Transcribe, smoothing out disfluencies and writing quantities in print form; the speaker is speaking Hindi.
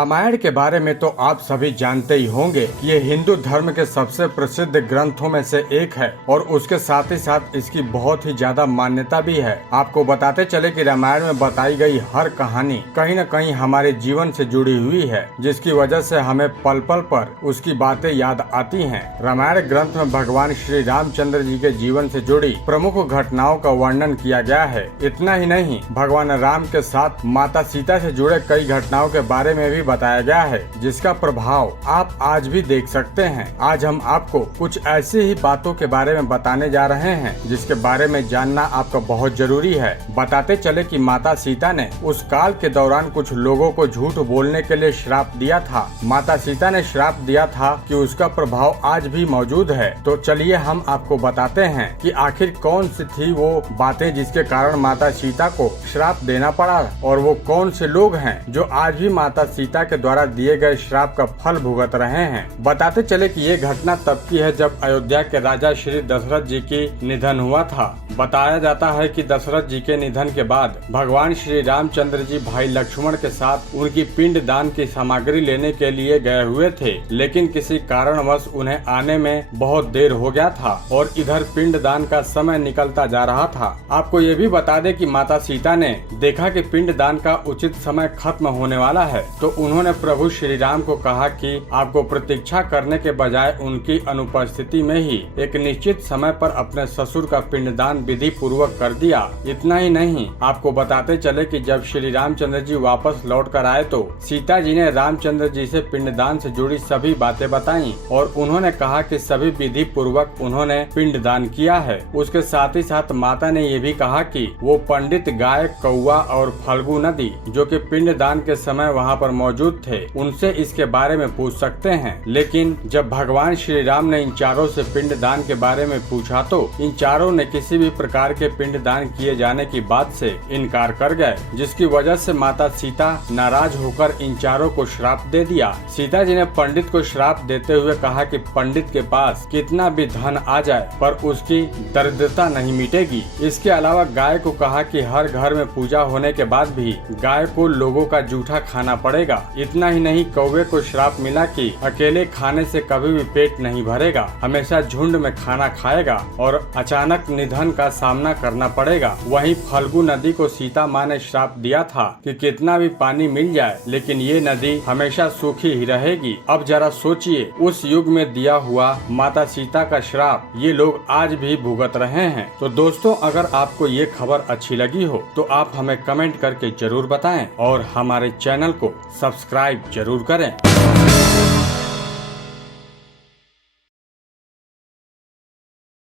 रामायण के बारे में तो आप सभी जानते ही होंगे कि ये हिंदू धर्म के सबसे प्रसिद्ध ग्रंथों में से एक है और उसके साथ ही साथ इसकी बहुत ही ज्यादा मान्यता भी है। आपको बताते चले कि रामायण में बताई गई हर कहानी कहीं न कहीं हमारे जीवन से जुड़ी हुई है, जिसकी वजह से हमें पल पल पर उसकी बातें याद आती हैं। रामायण ग्रंथ में भगवान श्री रामचंद्र जी के जीवन से जुड़ी प्रमुख घटनाओं का वर्णन किया गया है। इतना ही नहीं, भगवान राम के साथ माता सीता से जुड़े कई घटनाओं के बारे में भी बताया गया है, जिसका प्रभाव आप आज भी देख सकते हैं। आज हम आपको कुछ ऐसी ही बातों के बारे में बताने जा रहे हैं जिसके बारे में जानना आपका बहुत जरूरी है। बताते चले कि माता सीता ने उस काल के दौरान कुछ लोगों को झूठ बोलने के लिए श्राप दिया था। माता सीता ने श्राप दिया था कि उसका प्रभाव आज भी मौजूद है। तो चलिए हम आपको बताते हैं कि आखिर कौन सी थी वो बातें जिसके कारण माता सीता को श्राप देना पड़ा और वो कौन से लोग हैं जो आज भी माता सीता के द्वारा दिए गए श्राप का फल भुगत रहे हैं। बताते चले कि ये घटना तब की है जब अयोध्या के राजा श्री दशरथ जी की निधन हुआ था। बताया जाता है कि दशरथ जी के निधन के बाद भगवान श्री रामचंद्र जी भाई लक्ष्मण के साथ उनकी पिंड दान की सामग्री लेने के लिए गए हुए थे, लेकिन किसी कारणवश उन्हें आने में बहुत देर हो गया था और इधर पिंड दान का समय निकलता जा रहा था। आपको ये भी बता दें कि माता सीता ने देखा कि पिंड दान का उचित समय खत्म होने वाला है, तो उन्होंने प्रभु श्री राम को कहा कि आपको प्रतीक्षा करने के बजाय उनकी अनुपस्थिति में ही एक निश्चित समय पर अपने ससुर का पिंडदान विधि पूर्वक कर दिया। इतना ही नहीं, आपको बताते चले कि जब श्री रामचंद्र जी वापस लौट कर आए तो सीता जी ने रामचंद्र जी से पिंडदान से जुड़ी सभी बातें बताई और उन्होंने कहा कि सभी विधि पूर्वक उन्होंने पिंडदान किया है। उसके साथ ही साथ माता ने ये भी कहा कि वो पंडित गाय, कौवा और फल्गु नदी जो कि पिंडदान के समय वहाँ पर मौजूद थे, उनसे इसके बारे में पूछ सकते हैं। लेकिन जब भगवान श्री राम ने इन चारों से पिंडदान के बारे में पूछा तो इन चारों ने किसी भी प्रकार के पिंडदान किए जाने की बात से इनकार कर गए, जिसकी वजह से माता सीता नाराज होकर इन चारों को श्राप दे दिया। सीता जी ने पंडित को श्राप देते हुए कहा कि पंडित के पास कितना भी धन आ जाए पर उसकी दरिद्रता नहीं मिटेगी। इसके अलावा गाय को कहा कि हर घर में पूजा होने के बाद भी गाय को लोगों का जूठा खाना पड़ेगा। इतना ही नहीं, कौवे को श्राप मिला कि अकेले खाने से कभी भी पेट नहीं भरेगा, हमेशा झुंड में खाना खाएगा और अचानक निधन का सामना करना पड़ेगा। वहीं फल्गु नदी को सीता माँ ने श्राप दिया था कि कितना भी पानी मिल जाए लेकिन ये नदी हमेशा सूखी ही रहेगी। अब जरा सोचिए, उस युग में दिया हुआ माता सीता का श्राप ये लोग आज भी भुगत रहे हैं। तो दोस्तों, अगर आपको ये खबर अच्छी लगी हो तो आप हमें कमेंट करके जरूर बताएं और हमारे चैनल को सब्सक्राइब जरूर करें।